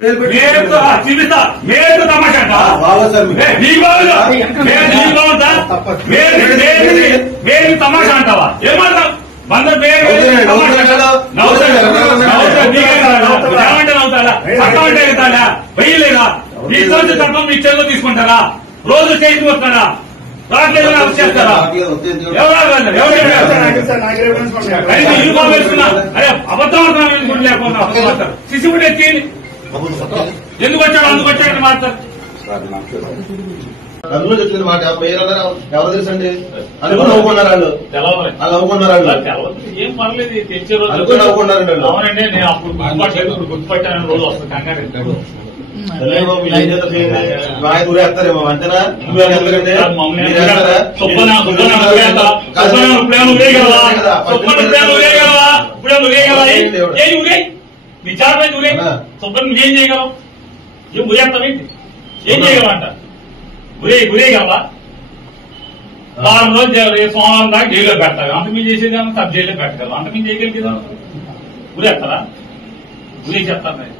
చూపిస్తా మేలు తమాషా మేలు తమాషా అంటావా ఏమంటావు బందర్ పేరు ఏమంటే నవ్వుతాడా చట్టం అంటే వెళ్తాడా వెయ్యలేదా మీ రోజు చట్టం మీ చేతిలో తీసుకుంటారా రోజు స్టేషన్ వస్తాడా చేస్తారా యూనిఫామ్ వేసుకున్నా అరే అబద్ధం లేకుండా సిసిబుడ్ ఎక్కి ఎందుకు వచ్చాడు అందుకు వచ్చాడని మాట్లాడతారు అందులో చెప్తుంది మాట ఎవరు తెలుసండి అనుకుని నవ్వుకున్నారు వాళ్ళు నవ్వుకున్నారు ఏం పర్లేదు తెచ్చే రోజు అనుకుని నవ్వుకున్నారు అవునండి నేను అప్పుడు గుర్తుపట్టాను రోజు వస్తుంది కంగారు ఊరేస్తారేమో అంతేనా మీ చార్ మీద ఊరే సుబ్బన్ నువ్వేం చేయగలవు ఏం ఊరేస్తావేంటి ఏం చేయగలవంట ఊరేయగలవా వారం రోజు సోమవారం దాకా జైల్లో పెడతావు అంత మీరు చేసేది సబ్ జైల్లో పెట్టగలవు అంత మీరు చేయగలిగేదా ఊరేస్తారా ఊరే చెప్తాను